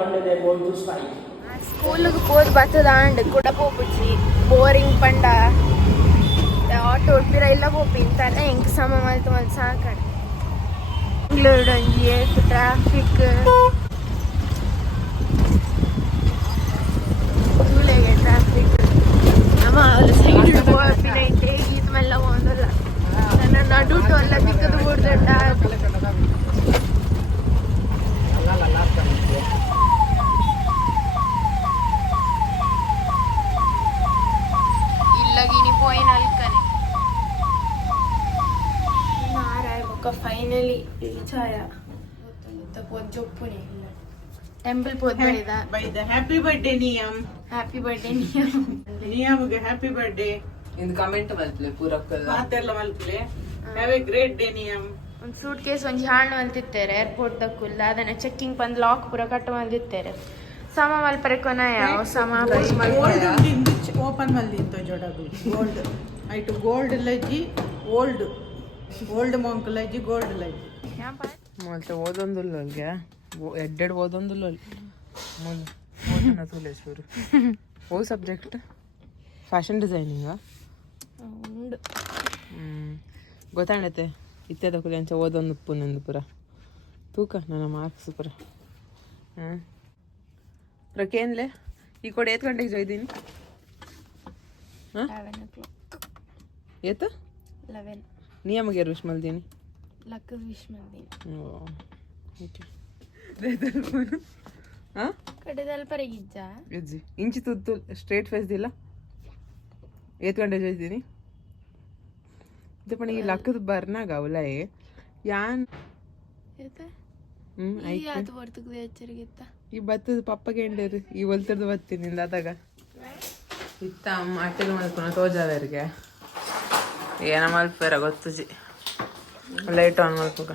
one day they're going to strike. ಸ್ಕೂಲಿಗೆ ಹೋದ್ ಬತ್ತದಾಂಡ್ ಕೂಡ ಹೋಗ್ಬಿಡ್ಸಿ ಬೋರಿಂಗ್ ಪಂಡ ಆಟೋ ಉಡ್ಪಿರ ಇಲ್ಲ ಹೋಗ್ಪಿಂತಾರ ಹೆಂಗ್ ಸಮ ಮಲ್ತು ಮಲ್ತು ಸಾಕಡೆ ಬೆಂಗಳೂರು ಒಂಜಿ ಟ್ರಾಫಿಕ್ ತೂಲೆಗೆ ಟ್ರಾಫಿಕ್ ನಮ್ಮ ಅವ್ರ ಸೈಡ್ ಹೋಗ್ಪಿನೈತೆ ಗೀತ್ ಮೆಲ್ಲ ಹೋದಲ್ಲ ನನ್ನ ನಡುಟು ಎಲ್ಲ ದಿಕ್ಕದು ಬಿಡ್ದಂಡ ಇಲ್ಲಗಿನಿ ಪೋಯಿನ ಅಲ್ಕನೆ ನಾರಾಯ ಬೊಕ್ಕ ಫೈನಲಿ ರೀಚ್ ಆಯ ಜೊಪ್ಪುನೆ ಟೆಂಪಲ್ ಪೋದ್ ಬೈದ ಬೈದ happy birthday Niyam happy birthday ನಿಯಮ್ಗೆ ಹ್ಯಾಪಿ ಬರ್ಡೇ ಇಂದು ಕಮೆಂಟ್ ಮಲ್ಪಲೆ ಪೂರಕ್ಕಲ್ಲ ಮಾತೆಲ್ಲ ಮಲ್ಪಲೆ have a great day Niyam ಒಂದು ಸೂಟ್ ಕೇಸ್ ಒಂಜಿ ಹಾಳು ಮಲ್ತಿತ್ತೇರೆ ಏರ್ಪೋರ್ಟ್ ದಕ್ಕುಲ್ಲ ಅದನ್ನ ಚೆಕ್ಕಿಂಗ್ ಬಂದು ಲಾಕ್ ಪೂರ ಕಟ್ಟು ಮಲ್ದಿತ್ತೇರೆ ಸಮ ಮಲ್ಪರೆ ಕೊನಾಯ ಸಮ ಓಪನ್ ಮಲ್ದಿತ್ತು ಜೋಡಗು ಗೋಲ್ಡ್ ಐಟು ಗೋಲ್ಡ್ ಲಜ್ಜಿ ಓಲ್ಡ್ ಓಲ್ಡ್ ಮೊಂಕ್ ಲಜ್ಜಿ ಗೋಲ್ಡ್ ಲಜ್ಜಿ ಮತ್ತೆ ಓದೊಂದುಲ್ಲ ಅಲ್ಗೆ ಎಡ್ಡೆಡ್ ಓದೊಂದುಲ್ಲ ಓದನ ತುಲೇಶ್ವರು ಓ ಸಬ್ಜೆಕ್ಟ್ ಫ್ಯಾಷನ್ ಡಿಸೈನಿಂಗ ಉಂಡು ಗೊತ್ತಾಣತೆ ಇತ್ತೆದ ಕುಲಿಯಂಚ ಓದೊಂದು ಉಪ್ಪುನಂದು ಪುರ ತೂಕ ನನ್ನ ಮಾರ್ಕ್ಸ್ ಪುರ ಹಾಂ ಪ್ರಕೇನ್ಲೆ ಈ ಕೊಡೆ ಎತ್ತು ಗಂಟೆಗೆ ಜೊಯ್ದೀನಿ ಹಾಂ 11 o'clock ಏತು 11 ನಿಯಮಗೆ ವಿಶ್ ಮಲ್ದೀನಿ ಲಕ್ಕ ವಿಶ್ ಮಾಡ್ತೀನಿ ಓ ಓಕೆ ಹಾಂ ಕಡೆದಲ್ಲಿ ಪರಗಿಜ್ಜ ಇಜ್ಜಿ ಇಂಚಿ ತುತ್ತು ಸ್ಟ್ರೇಟ್ ಫೇಸ್ ಇಲ್ಲ ಏತ್ ಗಂಟೆ ಜೊಯ್ದೀನಿ ಪಣ ಈ ಲಕ್ಕದ ಬರ್ನಾಗ ಅವಲೇ ಯಾನ್ ಅದು ಹೊರ್ತದ ಎಚ್ಚರಿಗಿತ್ತ ಈ ಭತ್ತದ ಪಪ್ಪಗೆ ಎಂಡರು ಈ ಹೊಲ್ತರ್ದು ಬತ್ತೀನಿ ನಿಂದ ಅದಾಗ ಇತ್ತ ಅಮ್ಮ ಅಟ್ಟೆಗೆ ಮಲ್ಕೊಳ ತೋಜಾವರಿಗೆ ಏನ ಮಲ್ಪೇರ ಗೊತ್ತುಜಿ ಲೈಟ್ ಆನ್ ಮಾಡ್ಕೋಗ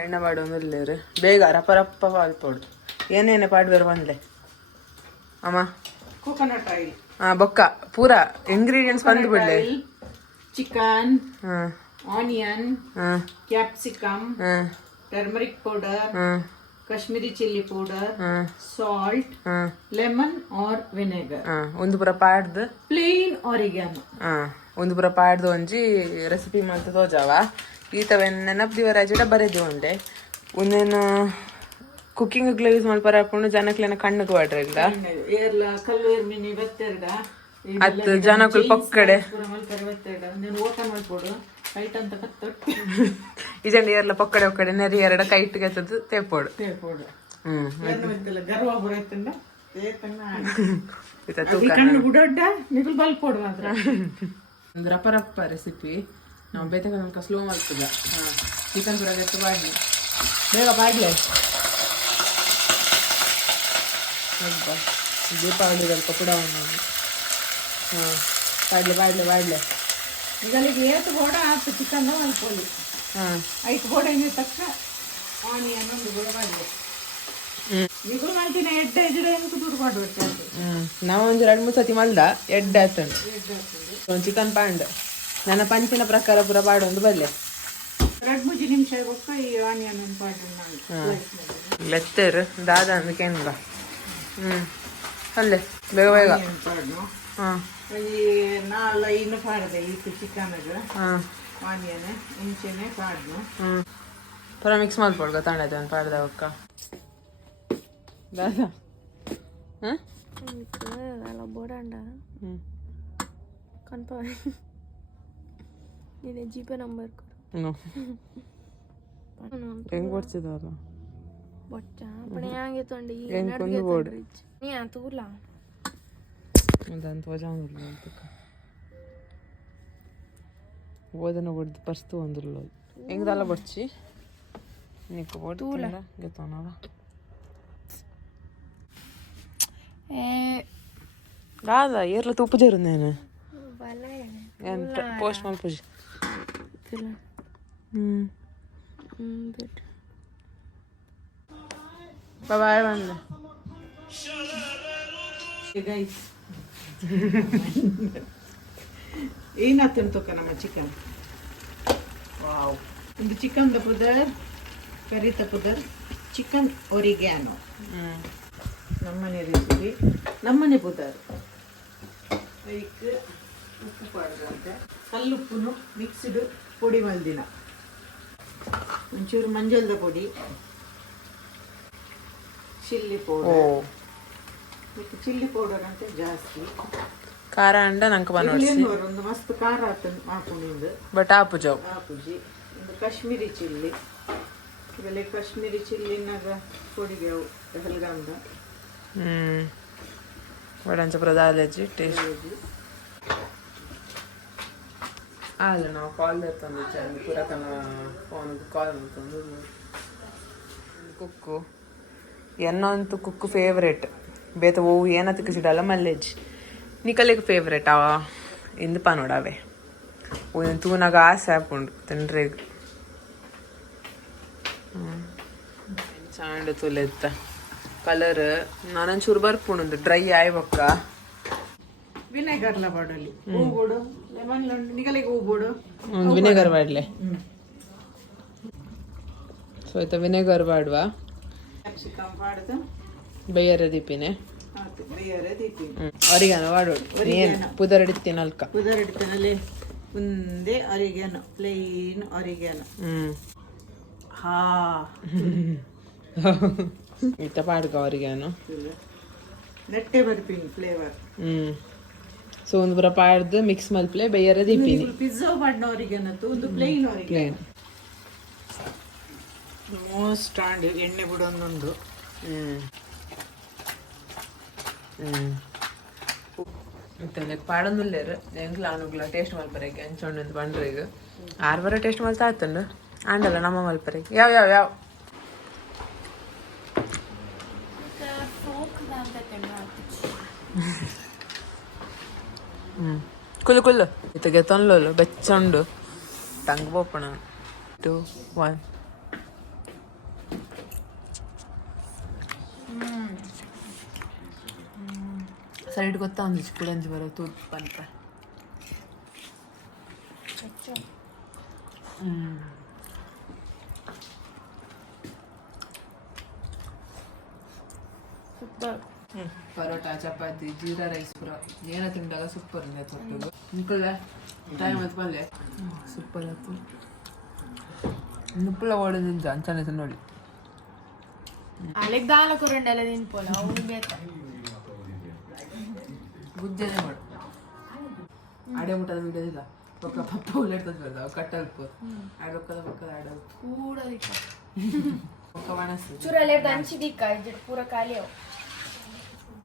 ಎಣ್ಣೆ ಪಾಡೊಂದಿಲ್ಲೇರು ಬೇಗ ರಪ್ಪ ರಪ್ಪ ಪಾಲ್ಪೋಡು ಏನೇನೆ ಪಾಡ್ಬೇರು ಬಂದೆ ಅಮ್ಮ ಕೋಕೋನಟ್ ಆಯಿಲ್ ಬೊಕ್ಕ ಪೂರ ಇಂಗ್ರೀಡಿಯೆಂಟ್ಸ್ ಬಂದು ಬಿಡ್ಲೆ ಚಿಕನ್ ಹಾಂ ಆನಿಯನ್ ಹಾಂ ಕ್ಯಾಪ್ಸಿಕಮ್ ಹಾಂ ಟರ್ಮರಿಕ್ ಪೌಡರ್ ಹಾಂ ಕಾಶ್ಮೀರಿ ಚಿಲ್ಲಿ ಪೌಡರ್ ಹಾಂ ಸಾಲ್ಟ್ ಹಾಂ ಲೆಮನ್ ಆರ್ ವಿನೆಗರ್ ಹಾಂ ಒಂದು ಪುರ ಪಾಡ್ದು ಪ್ಲೇನ್ ಆರಿಗ್ಯಾನೋ ಹಾಂ ಒಂದು ಪುರ ಪಾಡ್ದು ಒಂಜಿ ರೆಸಿಪಿ ಮಾಡ್ತು ತೋಜಾವ ಈತವೆನ್ ನೆನಪ್ದಿವರಾಜಿಡ ಬರೆದಿ ಒಂಡೆ ಒಂದೇನು ಕುಕ್ಕಿಂಗ್ ಯೂಸ್ ಮಲ್ಪರ ಹಾಕೊಂಡು ಜನಕ್ಲೆನ ಕಣ್ಣಕ್ಕೆ ಬಾಡ್ರೆ ಇಲ್ಲ ಏರ್ಲ ಕಲ್ವೇರ್ ಮಿನಿ ಬೆತ್ತೆರ್ಡ ಹತ್ತು ಜನಕ್ಕೂ ಪಕ್ಕಡೆ ಮಲ್ಪರೆ ಬೆತ್ತೆರ್ಡ ನೀನು ಓಪನ್ ಮಾಡ್ಕೊಡು ಕೈಟ್ ಅಂತ ಕತ್ತೊಟ್ಟು ಇಜಂಡ ಏರ್ಲ ಪಕ್ಕಡೆ ಒಕ್ಕಡೆ ನೆರಿ ಎರಡ ಕೈಟ್ಗೆ ಎತ್ತದು ತೇಪೋಡು ತೇಪೋಡು ಹ್ಮ್ ಗರ್ವ ಬರತ್ತಂಡ ಈತ ತೂಕ ಕಣ್ಣು ಗುಡೊಡ್ಡ ನಿಗುಲ್ ಬಲ್ಪೋಡು ಮಾತ್ರ ಒಂದು ರಪ್ಪ ರಪ್ಪ ರೆಸಿಪಿ ನಾವು ಬೇತಕ ನಮ್ಗೆ ಸ್ಲೋ ಮಾಡ್ತದ ಹಾಂ ಚಿಕನ್ ಪುರ ಎತ್ತು ಬಾಡ್ಲಿ ಬೇಗ ಬಾಡ್ಲೆ ಸ್ವಲ್ಪ ದೀಪಾವಳಿ ಸ್ವಲ್ಪ ಪುಡ ಹಾಂ ಬಾಡ್ಲೆ ಬಾಡ್ಲೆ ಬಾಡ್ಲೆ ಈಗಲಿಗೆ ಏತು ಬೋಡ ಆಯ್ತು ಚಿಕನ್ ಮಲ್ಪೋಲಿ ಹಾಂ ಐದು ಬೋಡ ತಕ್ಕ ಆನಿಯನ್ ಒಂದು ಬೋಡ ಮಾಡಲಿ ನಿಗುಲ್ ಮಾಡ್ತೀನಿ ಎಡ್ಡ ಎಜ್ಜಡ ಏನಕ್ಕೆ ದೂರ ಮಾಡ್ಬೇಕು ನಾವು ಒಂದು 2-3 ಸತಿ ಮಲ್ದ ಎಡ್ಡೆ ಆತಂಡು ಒಂದು ಚಿಕನ್ ಪಾಂಡ್ ನನ್ನ ಪಂಚಿನ ಪ್ರಕಾರ ಪುರ ಪಾಡೊಂದು ಬಲ್ಲೆ 2-3 ನಿಮಿಷ ಬೊಕ್ಕ ಈ ಆನಿಯನ್ ಒಂದು ಪಾಡು ಲೆತ್ತರು ದಾದ ಅಂದು ಕೇಂದ್ರ ಅಲ್ಲೇ ಬೇಗ ಬೇಗ ಹಾಂ ಈ ನಾಲ್ ಇನ್ನು ಪಾಡದೆ ಇತ್ತು ಚಿಕನ್ಗೆ ಹಾಂ ಆನಿಯನ್ ಇಂಚೆನೆ ಪಾಡ್ನು ಪುರ ಮಿಕ್ಸ್ ಮಾಡ್ಕೊಡು ಗೊತ್ತಾಂಡೈತೆ ಒಂದು ಪಾಡ್ದ ಅಕ್ಕ ದಾದ ಹಾಂ ಅಲ್ಲ ಬೋಡಾಂಡ ಕನ್ಫರ್ಮ್ ನೀನೆ ಜಿ ಪೇ ನಂಬರ್ ಕೊಡು ಹೆಂಗೆ ಕೊಡ್ಸಿದಾರ ಬೊಚ್ಚ ಪಣೆ ಹ್ಯಾಂಗೆ ತೊಂಡಿ ಹೆಂಗೆ ಕೊಂದು ಬೋರ್ಡ್ ನೀ ತೂರ್ಲ ಅದಂತ ವಜಾಂಗುಲ್ಲ ಅಂತಕ್ಕ ಓದನ ಬಡ್ದು ಪರ್ಸ್ತು ಒಂದಿಲ್ಲ ಹೆಂಗದಲ್ಲ ಬಡ್ಚಿ నీకు ఓడుతుందా గెతోనావా రాదా ఏర్లో తుప్పు చేరుంది నేను పోస్ట్ మల్ పూజ బాయ్ వంద ಗೈಸ್ ಏನಾಗ್ತಂತ ನಮ್ಮ ಚಿಕನ್ ವಾವ್ ಒಂದು ಚಿಕನ್ ಬ್ರದರ್ ಕರಿತ ಪುದರ್ ಚಿಕನ್ ಒರಿಗ್ಯಾನೋ ನಮ್ಮನೆ ರೆಸಿಪಿ ನಮ್ಮನೆ ಪುದರ್ ಅದಕ್ಕೆ ಉಪ್ಪು ಪಾಡ್ದಂತೆ ಕಲ್ಲುಪ್ಪುನು ಮಿಕ್ಸ್ಡ್ ಪೊಡಿ ಮಲ್ದಿನ ಒಂಚೂರು ಮಂಜಲ್ದ ಪೊಡಿ ಚಿಲ್ಲಿ ಪೌಡರ್ ಮತ್ತು ಚಿಲ್ಲಿ ಪೌಡರ್ ಅಂತ ಜಾಸ್ತಿ ಖಾರ ಅಂಡ ನಂಗೆ ಬಂದು ಒಂದು ಮಸ್ತ್ ಖಾರ ಹಾಕೊಂಡಿದ್ದು ಬಟ್ ಆಪು ಜಾವ್ ಹಾಪುಜಿ ಒಂದು ಕಾಶ್ಮೀರಿ ಚಿಲ್ಲಿ ಇದೆಲ್ಲ ಕಾಶ್ಮೀರಿ ಚಿಲ್ಲಿನಾಗ ಪೊಡಿಗೆ ಹಲ್ಗಂದ ವಡಂಚ ಪ್ರದಾಲಜಿ ಟೇಸ್ಟ್ ಅಲ್ಲ ನಾವು ಕಾಲ್ ತಂದಿದ್ದೆ ಪುರಾತನ ಫೋನ್ಗೆ ಕಾಲ್ ತಂದು ಕುಕ್ಕು ಎನ್ನೊಂತು ಕುಕ್ಕು ಫೇವ್ರೇಟ್ ಬೇತ ಓವು ಏನ ತಿಕ್ಕಿಸಿಡಲ್ಲ ಮಲ್ಲೇಜ್ ನಿಕಲಿಗೆ ಫೇವ್ರೇಟ್ ಅವ ಇಂದು ಪನೋಡವೆ ಒಂದು ತೂನಾಗ ಆಸೆ ಹಾಕೊಂಡು ತಿನ್ರಿಗೆ ಚಾಂಡ್ ತುಲೆತ್ತ ಕಲರ್ ನಾನೊಂಚೂರು ಬರ್ಪುಣದು ಡ್ರೈ ಆಯ್ಬಕ್ಕ ವಿನೆಗರ್ಲ ಬಾಡಲಿ ಹೂ ಬೋಡು ಲೆಮನ್ ನಿಗಲಿಗೆ ಹೂ ಬೋಡು ಒಂದು ವಿನೆಗರ್ ಬಾಡ್ಲೆ ಸೊ ಆಯ್ತಾ ವಿನೆಗರ್ ಬಾಡ್ವಾ ಕ್ಯಾಪ್ಸಿಕಮ್ ಬಾಡ್ದು ಬೇಯರ ದೀಪಿನೇ ಬೇರೆ ದೀಪಿನಿ ಅರಿಗಾನ ವಾಡೋಡು ಏನು ಪುದರ್ ಹಿಡಿತೀನಲ್ಕ ಪುದರ್ ಹಿಡಿತೇನಲ್ಲಿ ಒಂದೇ ಅರಿಗ್ಯಾನ ಪ್ಲೇನ್ ಅರಿಗ್ಯಾನ ಹಾ ಇತ್ತ ಪಾಡ್ಕ ಅರಿಗಾನು ನೆಟ್ಟೆ ಬರ್ತೀನಿ ಫ್ಲೇವರ್ ಸೊ ಒಂದು ಪುರ ಪಾಡ್ದು ಮಿಕ್ಸ್ ಮಲ್ಪ್ಲೆ ಬೇಯರ ದೀಪಿನಿ ಪಿಜ್ಜಾ ಮಾಡಿನ ಅರಿಗ್ಯಾನತ್ತು ಒಂದು ಪ್ಲೇನ್ ಅರಿಗ್ಯಾನ ಮೋಸ್ಟ್ ಸ್ಟಾಂಡ್ ಎಣ್ಣೆ ಬಿಡೊಂದುಂಡು ಮತ್ತೆ ಪಾಡೊಂದುಲ್ಲೇರು ಎಂಕ್ಲ ಅನುಗ್ಲ ಟೇಸ್ಟ್ ಮಲ್ಪರೆಗೆ ಅಂಚೊಂಡು ಬಂಡ್ರಿಗೆ ಆರ್ವರ ಟೇಸ್ಟ್ ಮಲ್ತಾ ಆತಂಡು ಆಂಡಲ್ಲ ನಮ್ಮ ಮಲ್ಪರೆಗೆ ಯಾವ ಯಾವ ಯಾವ ಕುಲ್ಲು ಕುಲ್ಲು ಇತ್ತಗೆ ತೊನ್ಲೋಲು ಬೆಚ್ಚೊಂಡು ಟಂಗ್ ಬೋಪಣ 2 1 ಸೈಡ್ ಗೊತ್ತಾ ಒಂದು ಚಿಕ್ಕಡಂಜಿ ಬರೋ ತುಪ್ಪ ಅಂತ ಪರೋಟ ಚಪಾತಿ ಜೀರಾ ರೈಸ್ ಪುರ ಏನ ತಿಂದಾಗ ಸೂಪರ್ ತೊಟ್ಟದು ನಿಕ್ಕಲ್ಲ ಟೈಮ್ ಅದು ಪಲ್ಯ ಸೂಪರ್ ಆಯ್ತು ನಿಪ್ಪಳ ಓಡೋದಿಲ್ಲ ಅಂತಾನೆ ನೋಡಿ ಅಲೆಗ್ ದಾಲ ಕೊರಂಡಲ್ಲ ತಿನ್ಪೋಲ ಅವನು ಬೇಕ ಗುಜ್ಜನೆ ಮಾಡು ಆಡೆ ಮುಟ್ಟದ ಬಿಡೋದಿಲ್ಲ ಪಕ್ಕ ಪಪ್ಪ ಉಳ್ಳಾಡ್ತದ ಬರ್ದ ಕಟ್ಟಲ್ಪ ಆಡೋಕ್ಕದ ಪಕ್ಕದ ಆಡೋದು ಕೂಡ ಪಕ್ಕ ಒಣಸು ಚೂರಲ್ಲಿ ದಂಚಿದಿಕ್ಕ ಪೂರ ಖಾಲಿ ಅವು